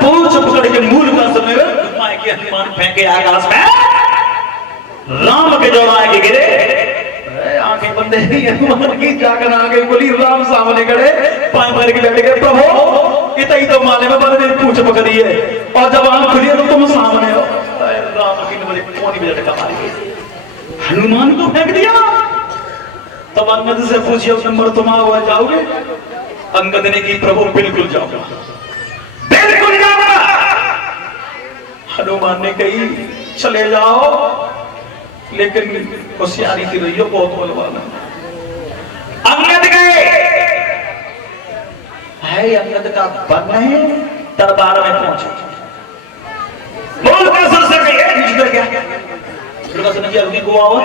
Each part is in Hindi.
पूछ पकड़ के मूल का समय के हनुमान फेंके आकाश में, राम के जौराए के गिरे, आंखें बंद है हनुमान की, जाकर आगे बोली राम सामने खड़े, पांव भर के बैठ गए, प्रभु इतना ही तो माले में बंदे ने पूछ पकड़ी है, और जब आंख खुली है तो तुम सामने हो। राम की बोले कौन भी झटका मारी, हनुमान को फेंक दिया। तब अंगद से पूछिए नंबर तुम हुआ जाओगे? अंगद ने की प्रभु बिल्कुल जाऊंगा, बिल्कुल जाऊंगा। हनुमान ने कही चले जाओ, लेकिन होशियारी की रही हो, बहुत बलवान। अंगद गए, है अंगद का बन है, दरबार में पहुंचे, बोल कर सर से गया अभी को आओ,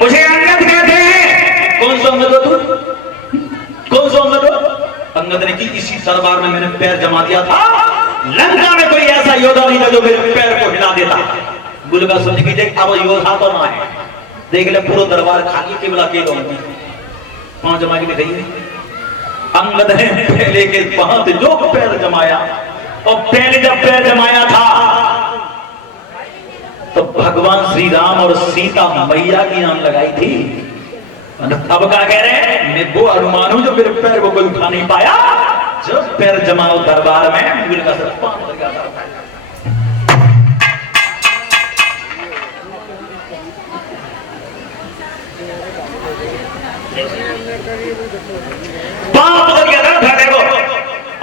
मुझे अंगद कहते हैं। कौन सा अंगद हो तू? कौन सा अंगद हो? अंगद ने की इसी दरबार में मैंने पैर जमा दिया था, लंका में कोई ऐसा योद्धा नहीं था जो मेरे पैर को हिला देता। बुलगा सुन की देख, अब योद्धा तो ना है, देख ले पूरा दरबार खाली, केवल अकेले होंगे, पांव जमा के गई। अंगद ने पहले के बहुत जो पैर जमाया, और पहले जब पैर जमाया था तो भगवान श्री राम और सीता मैया की नाम लगाई थी। अब क्या कह रहे हैं, मैं वो हनुमान हूं जो मेरे पैर को कोई उठा नहीं पाया। जब पैर जमाओ दरबार में, उनका सर पांव लगा था। पांव पकड़ गया था खड़े को,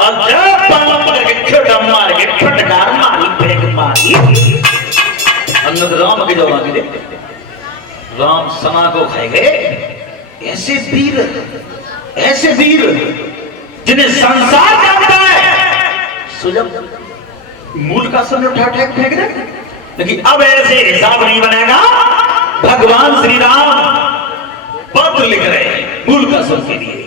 और जब पांव पकड़ के छोटा मार के फटकार मारी, ब्रेक मारी, अंगद राम के जवान गिरे, राम सना को खाए गए। ऐसे वीर जिन्हें संसार जानता है, सो जब मूल का सन उठा फेंक दे, लेकिन अब ऐसे हिसाब नहीं बनेगा। भगवान श्री राम पत्र लिख रहे हैं मूल का सन के लिए।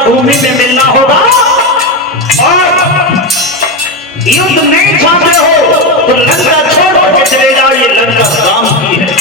भूमि में मिलना होगा, और युद्ध नहीं चाहते हो तो लंका छोड़ के चले जाओ, ये लंका राम की है।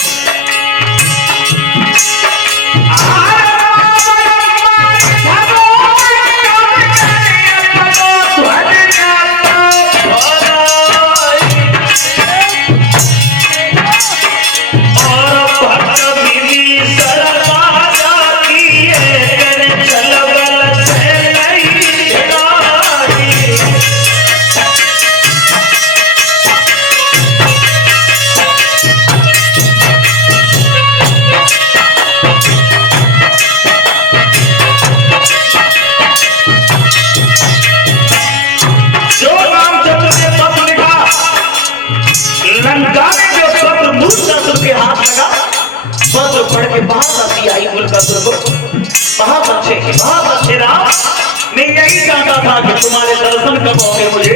बहुत अच्छे राम, मैं यही चाहता था कि तुम्हारे दर्शन कब होंगे मुझे।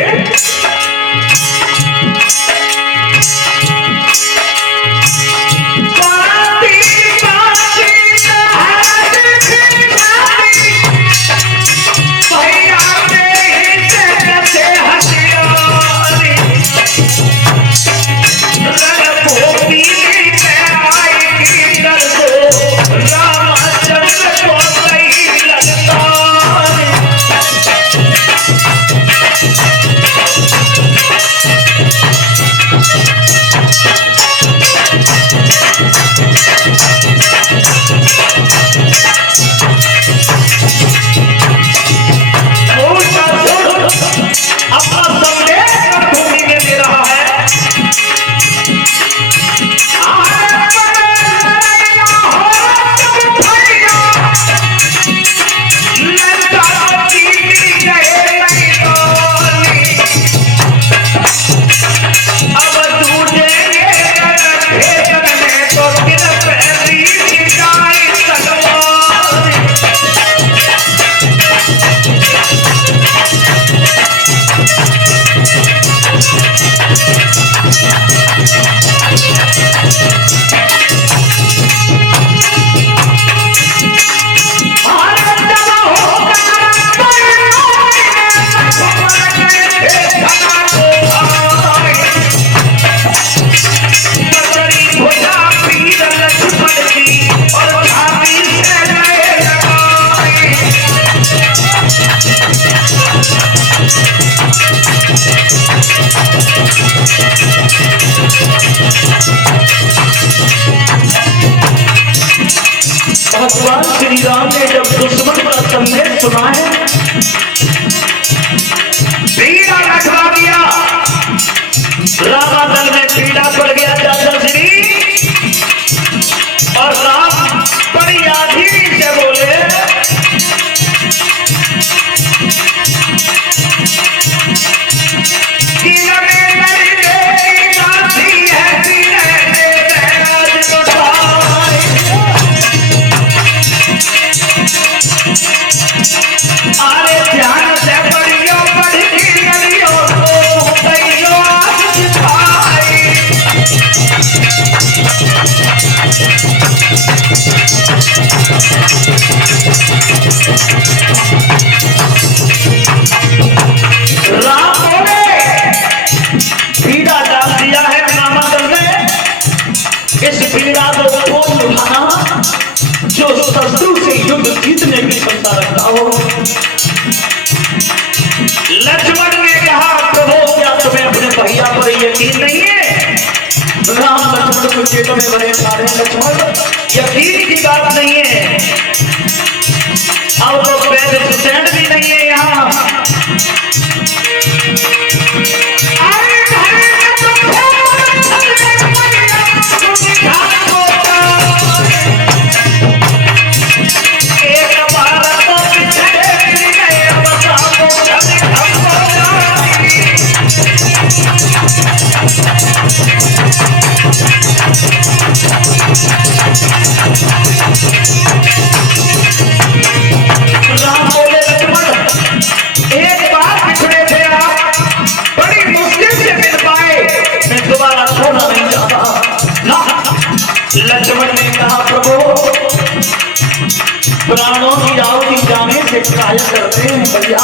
भगवान श्री राम ने जब दुश्मन का संदेश सुना है, पीड़ा रखवा दिया, रामादल में पीड़ा पड़ गया चाचा श्री, और राम बड़ी आधी से बोले, जो शत्रु से युद्ध जीतने की क्षमता रखता हो। लक्ष्मण ने कहा, प्रभु क्या तुम्हें अपने भैया पर यकीन नहीं है? राम लक्ष्मण को चेतन में बड़े सारे, लक्ष्मण यकीन की बात नहीं है, अब तो पैर स्टैंड भी नहीं है यहाँ। लक्ष्मण ने कहा, प्रभु प्राणों की आहुति जाने से काय करते हैं भैया।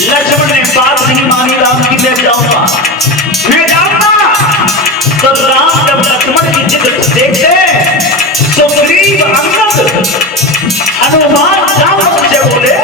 लक्ष्मण ने बात नहीं मानी राम की, मैं जाऊंगा। तो राम जब लक्ष्मण की जिद देखते, सुग्रीव, अंगद, हनुमान राम से बोले,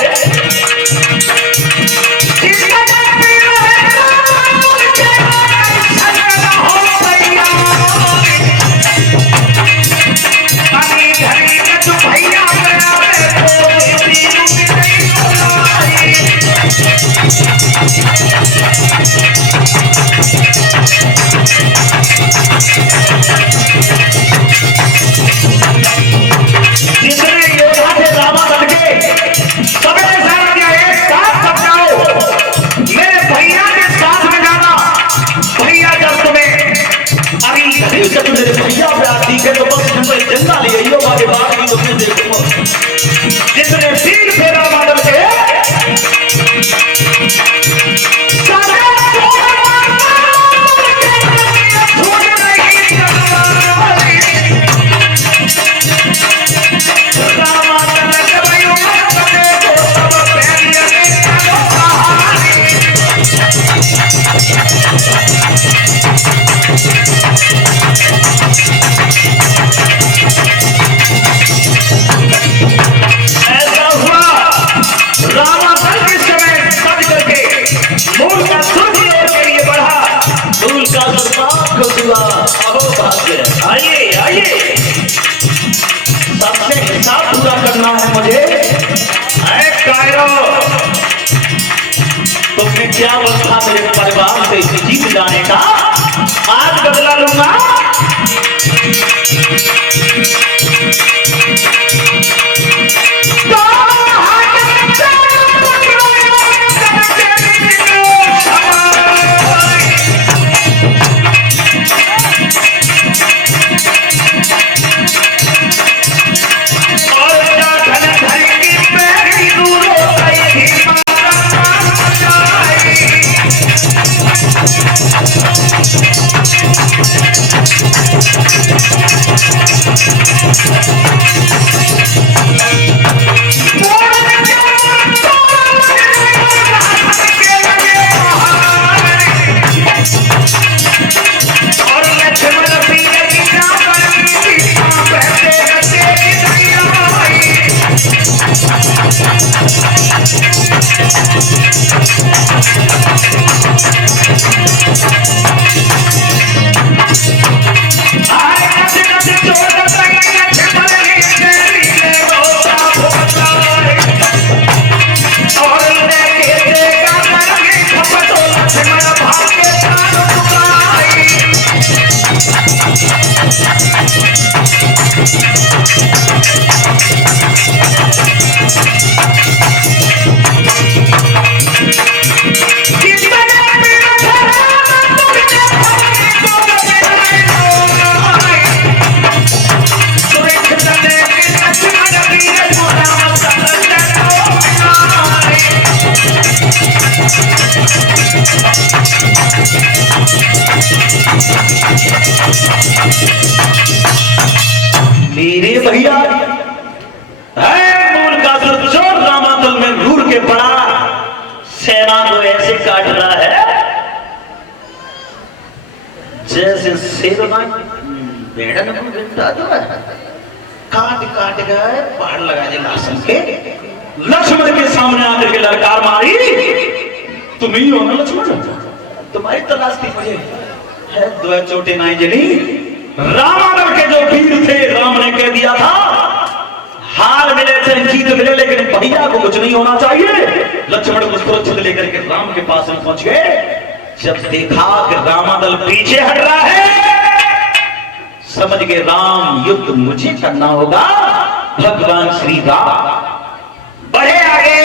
मेरे भैया पे आती है तो बस जिंदा ले आइयो, बाकी बात नहीं तो फिर देखो। जिसने तीर फेरा बादल के आइए आइए, सबसे हिसाब पूरा करना है मुझे। कायरो, तुमने क्या अवस्था मेरे परिवार से जीत जाने का, आज बदला लूंगा। मेरे भैया है मूल का जो रामादल में घूर के पड़ा सेना को ऐसे काट रहा है जैसे शेरवान भेड़न को घंटा दो काट काट गए पहाड़ लगा दे लाशन के लक्ष्मण के सामने आकर के ललकार मारी तुम ही हो ना लक्ष्मण तुम्हारी तलाश थी मुझे है दो चोटे नाई जली रामादल के जो वीर थे राम ने कह दिया था हार मिले चाहे जीत मिले लेकिन भैया को कुछ नहीं होना चाहिए। लक्ष्मण को सुरक्षित लेकर के राम के पास में पहुंच गए। जब देखा कि रामादल पीछे हट रहा है समझ गए राम युद्ध मुझे करना होगा। भगवान श्री राम बढ़े आगे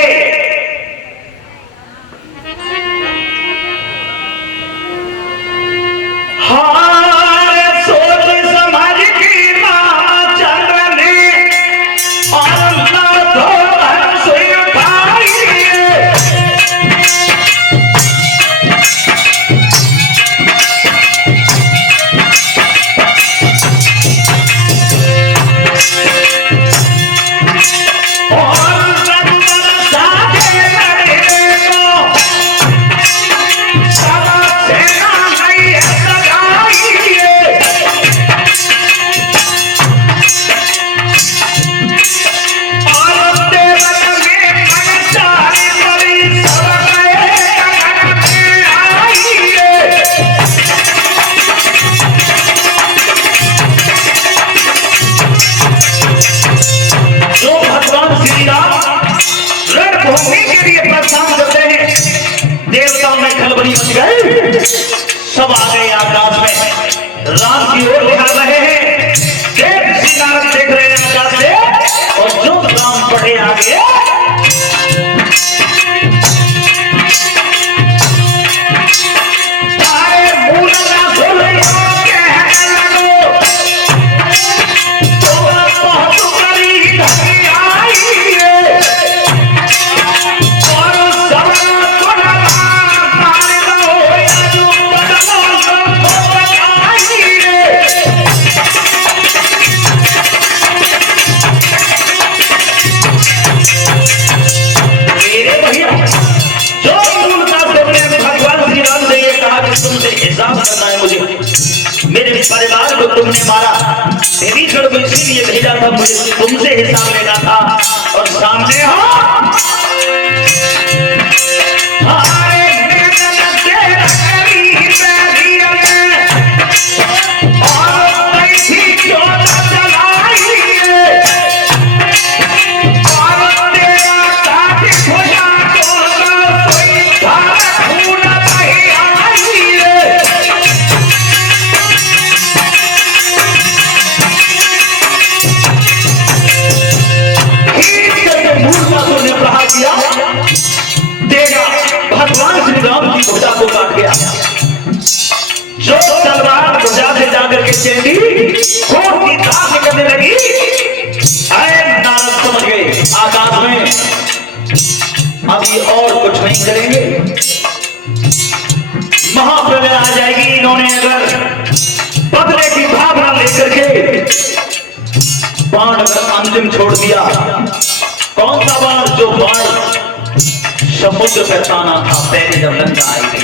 सब आ गए आकाश में राम की ओर दिखा रहे हैं। देख रहे हैं आकाश से और जो राम बढ़े आगे मुझे मेरे परिवार को तुमने मारा विभीषण को इसीलिए भेजा था मुझे तुमसे हिसाब लेना था और सामने हो भगवान श्री राम की भुजा को काट गया। जो तलवार भुजा से जाकर के चली खून की धार निकलने लगी। नारद समझ गए आकाश में अभी और कुछ नहीं करेंगे महाप्रलय आ जाएगी। इन्होंने अगर बदले की भावना लेकर के बाण अंतिम छोड़ दिया। कौन सा बाण? जो बाण समुद्र पर ताना था पहले जब लंका आई थी।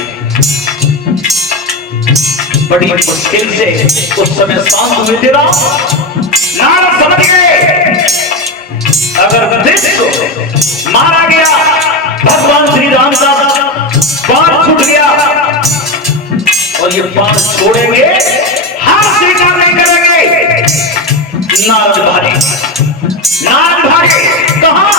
बड़ी मुश्किल से उस समय सांस मिलते रहा। नारद समझ गए अगर विश्व मारा गया भगवान श्री राम का बाण छूट गया और ये बाण छोड़ेंगे हाथ स्वीकार नहीं करेंगे। नारद भागे कहां?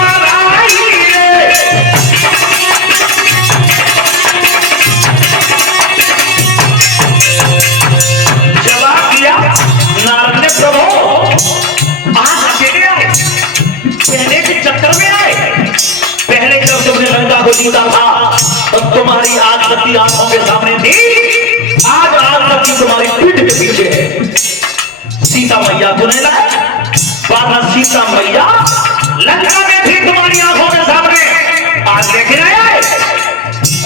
Bye. मुदा था तब तुम्हारी आग शक्ति आंखों के सामने थी, आज आग शक्ति तुम्हारी पीठ के पीछे है। सीता मैया को नहीं लाए, वरना सीता मैया लंका में थी तुम्हारी आंखों के सामने, आज देख रहे हैं।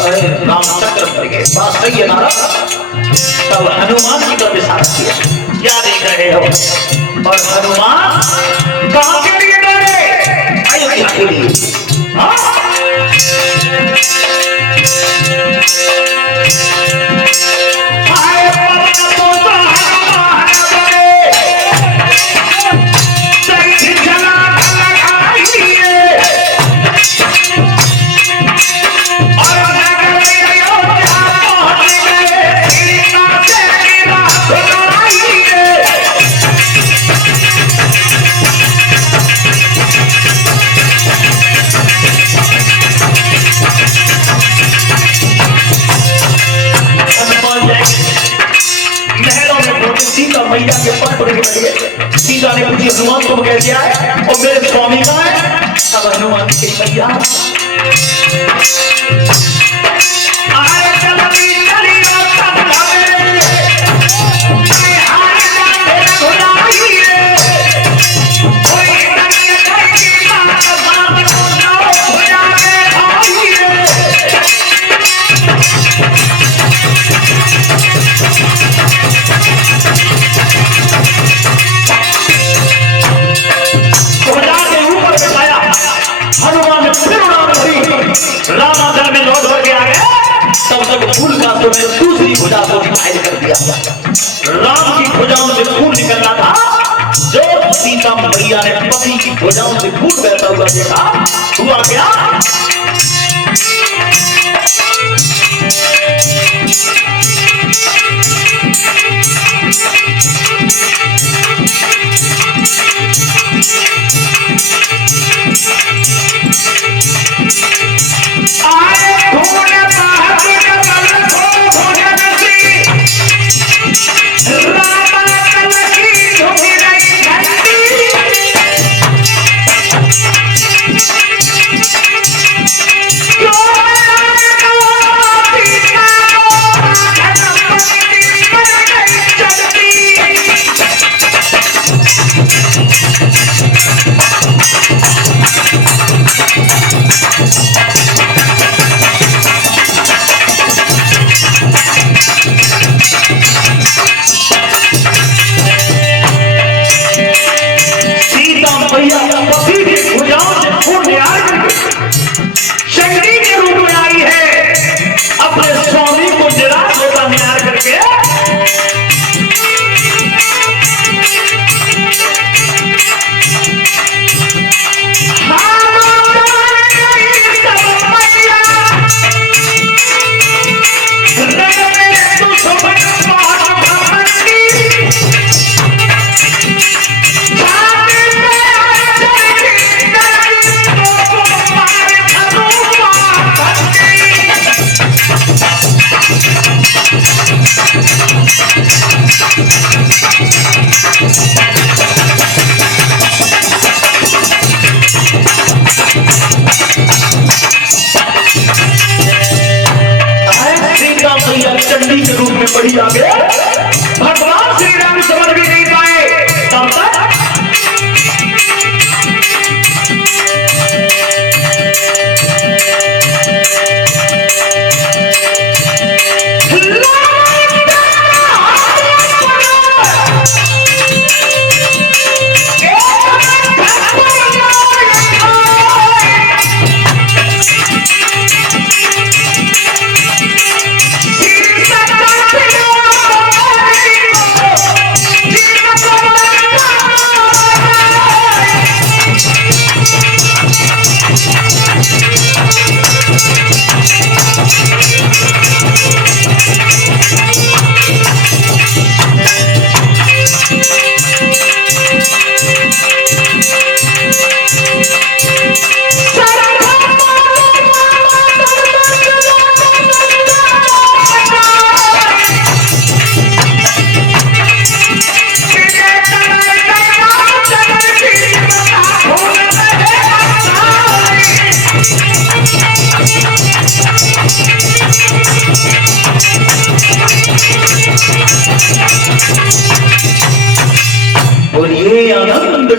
अरे रामचंद्र मर गए, बात सही है नारद। तब हनुमान की तरफ इशारा किया, क्या देख रहे हो? और हनुमान कहां के लिए दौड़े? अयोध्या के लिए। हाँ? सीता मैया के पर पड़ गए। सीता ने पूछी हनुमान तुम कैसे आए और मेरे स्वामी कहाँ है? अब हनुमान की मैया रामाचल में लौट करके आ गए, तब तक फूल का तुम्हें दूसरी भुजा को घायल कर दिया। राम की भुजाओं से खून निकल रहा था, जो सीता मैया ने पति की भुजाओं से खून बहता हुआ देखा, हुआ क्या?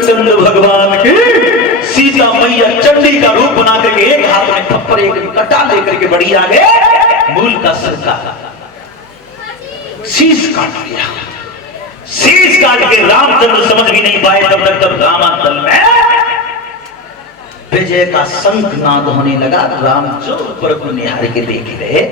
टंड भगवान के सीता मैया चंडी का रूप बना करके एक हाथ में थप्पड़ एक कटा लेकर के बढ़ी आगे मूल का सर का शीश काट दिया। शीश काट के रामचंद्र समझ भी नहीं पाए तब तक तब रामांचल में विजय का शंखनाद होने लगा। राम जो ऊपर को निहार के देख रहे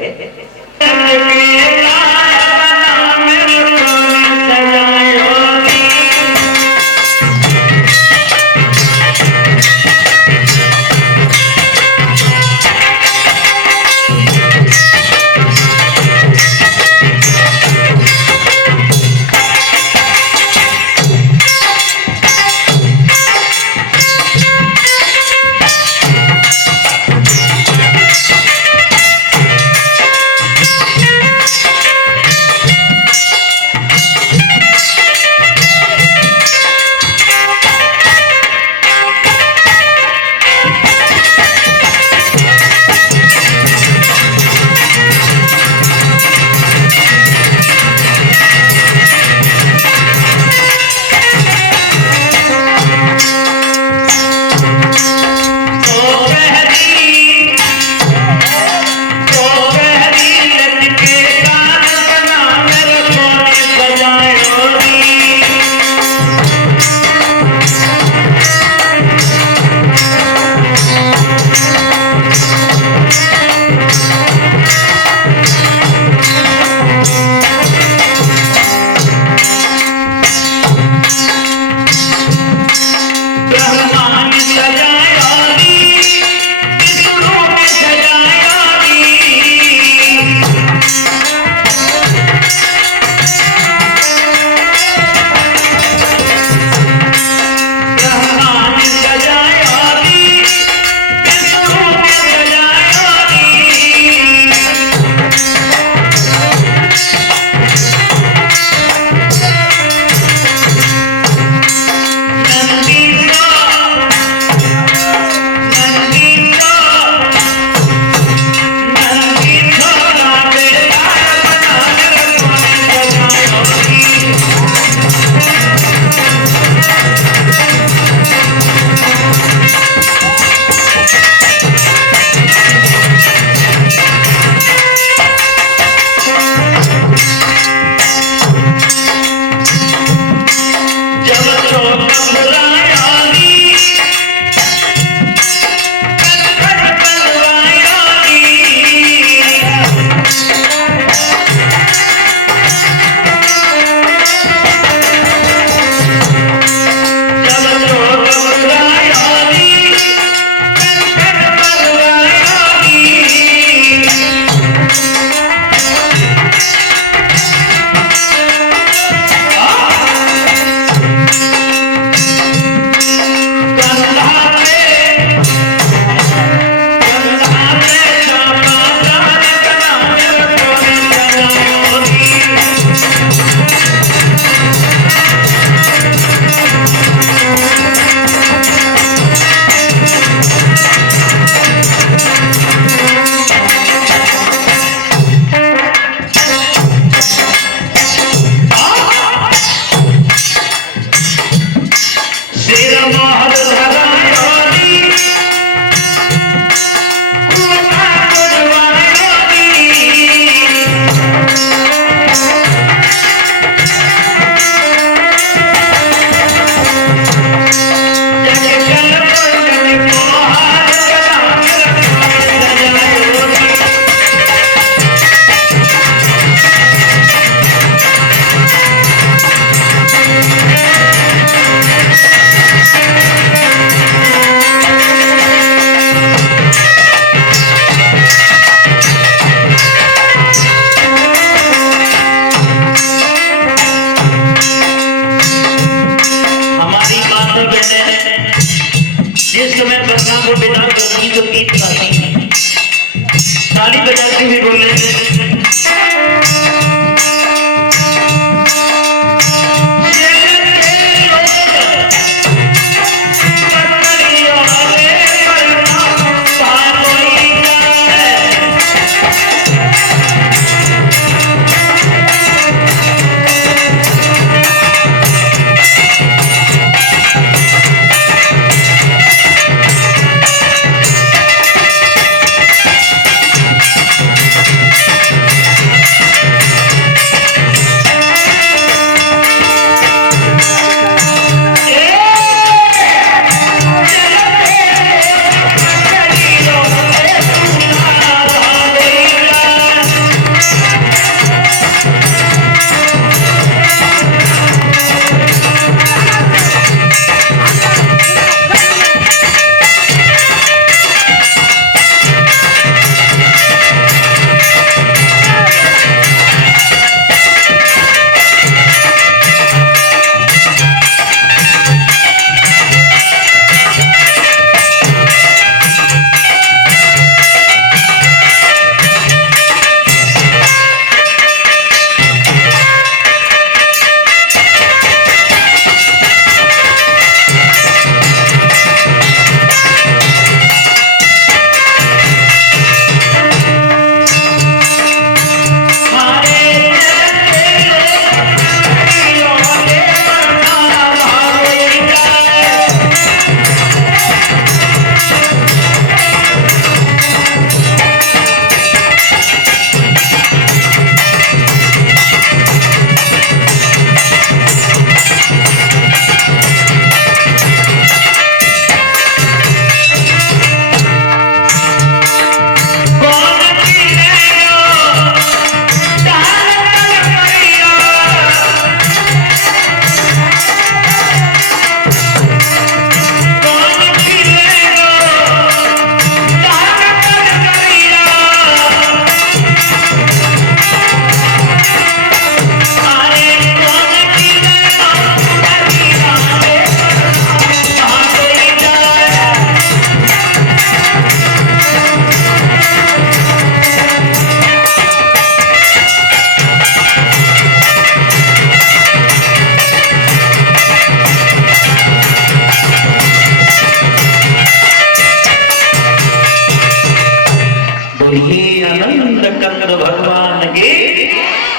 जोड़िए आनंद कंद भगवान के।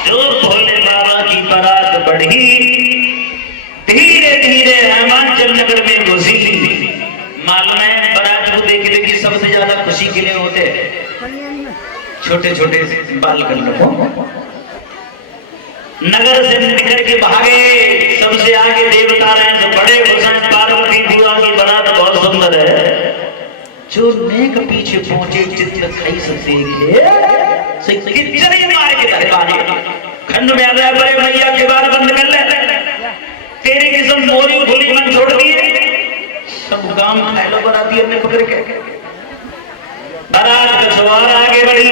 जो भोले बाबा की बारात बढ़ी, धीरे धीरे हिमाचल नगर में घुसी। मालूम है बारात को देखने की सबसे ज्यादा खुशी के लिए होते छोटे छोटे बालक लोग। नगर से निकल के भागे, सबसे आगे देवता रहे जो बड़े हुसैन पार्वती बुआ की बारात बहुत सुंदर है। जो नेक पीछे पहुंचे चित्र खाई सब देखे मार के दरबारे खंड में आ गया। बड़े भैया के बार बंद कर ले, तेरी किस्म मोरी भूली मन छोड़ दिए। सब गांव खाए लो बराती हमने पकड़ के। बारात का सवार आगे बढ़ी।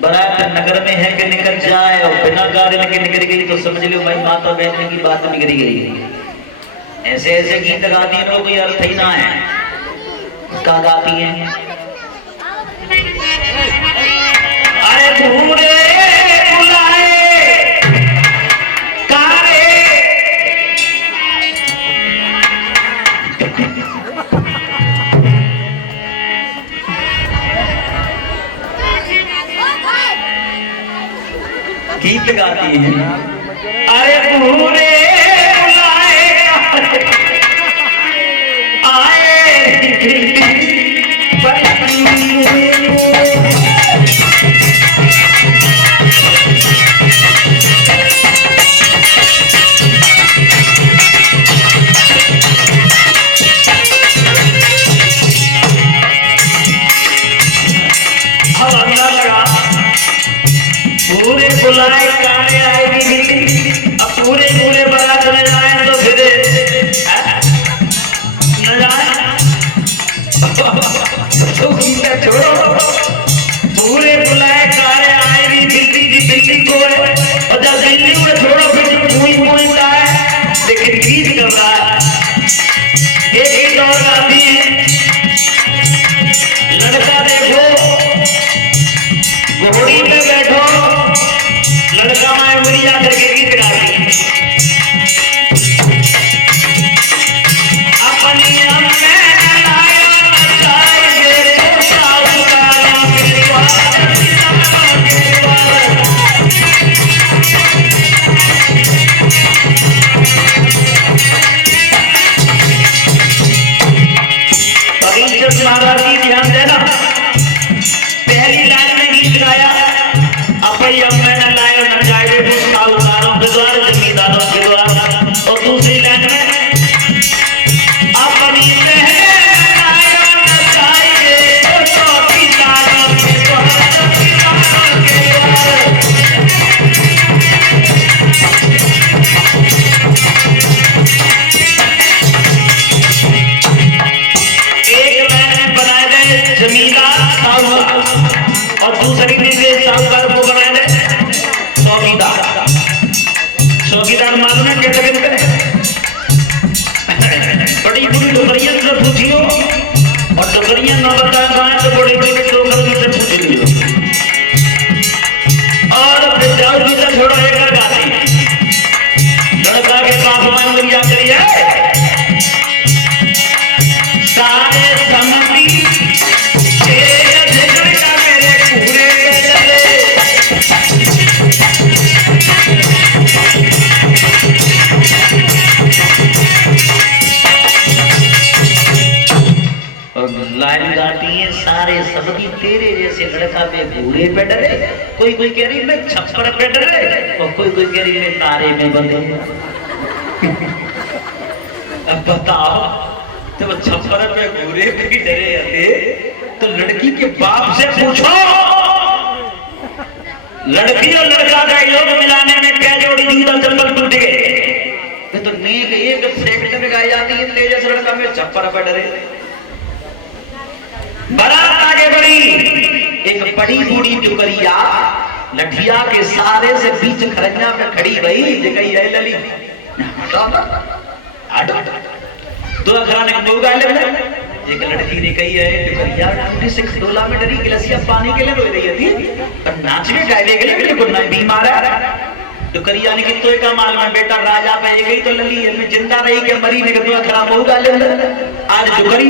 बारात नगर में है कि निकल जाए और बिना गाड़ी के निकल गई तो समझ लो भाई माता बैठने की बात बिगड़ी गई। ऐसे ऐसे गीत गाती हैं लोग, कोई अर्थ ही ना है। क्या गाती हैं? अरे भूरे बुलाए कारे, गीत गाती हैं। अरे भूरे बुलाए आए पूरे बुलाए काने आएगी बिल्ली। अब पूरे पूरे बारात में जाए तो फिर न जाए तो गीता छोड़ो। पूरे बुलाए काने आएगी बिल्ली की बिल्ली को, और जब बिल्ली को छोड़ो फिर मुई मुई का है, लेकिन गीत कर रहा है। एक गीत और गाती है। लड़का देखो घोड़ी पे बैठो, लड़का माए मुड़ी जाकर के गीत गाती है। अपनी अम्मे लाया नचाए मेरे साहुकारा के द्वार। परीक्षित महाराज की ध्यान देना, पहली लाइन में गीत गाया अपनी अम्मे ने लाया नचाए साहुकारों के द्वार, जमींदारों के द्वार। और दूसरी लाइन में अपनी बहने लाया नचाए चौकीदारों के द्वार, जमींदारों के द्वार। एक लाइन बनाए गए जमींदार साहूकार, और दूसरी में साहूकार को बनाए गए चौकीदार। चौकीदार मालूम है कैसे मिलते हैं? बड़ी बुरी डोकरिया से पूछियो, और डोकरिया न बताए तो बड़ी बुरी डोकरिया से पूछ लियो। और फिर जाओ गीता छोड़ो एक गाती। लड़का के बाप मान लिया करिए सारे समझी लाइन गाती है। सारे सबकी तेरे जैसे लड़का पे घूरे पे डरे, कोई कोई कह रही मैं छप्पर पे डरे, और कोई कोई कह रही मैं तारे में बंधे। अब बताओ, जब छप्पर पे घूरे पे भी डरे रहते तो लड़की के बाप से पूछो, लड़की और लड़का का योग मिलाने में क्या जोड़ी जूता चप्पल टूट गए। तो नेक एक सेकंड में गाई जाती है, तेजस लड़का में छप्पर पे डरे। बारात आगे बढ़ी। एक बड़ी बूढ़ी टुकरिया लठिया के सारे से बीच खरंजा पे खड़ी गई। जगई है लली दो अखरा ने मोगा ले। एक लड़की ने कही है टुकरिया टूटी से खटोला में डरी गिलसिया पानी के लिए रोई रही थी, पर नाचने गाने के लिए बिल्कुल नहीं बीमार है। टुकरिया ने कि तो का माल में बेटा राजा पे गई तो लली में जिंदा रही के मरी ने दो अखरा मोगा ले। आज टुकरी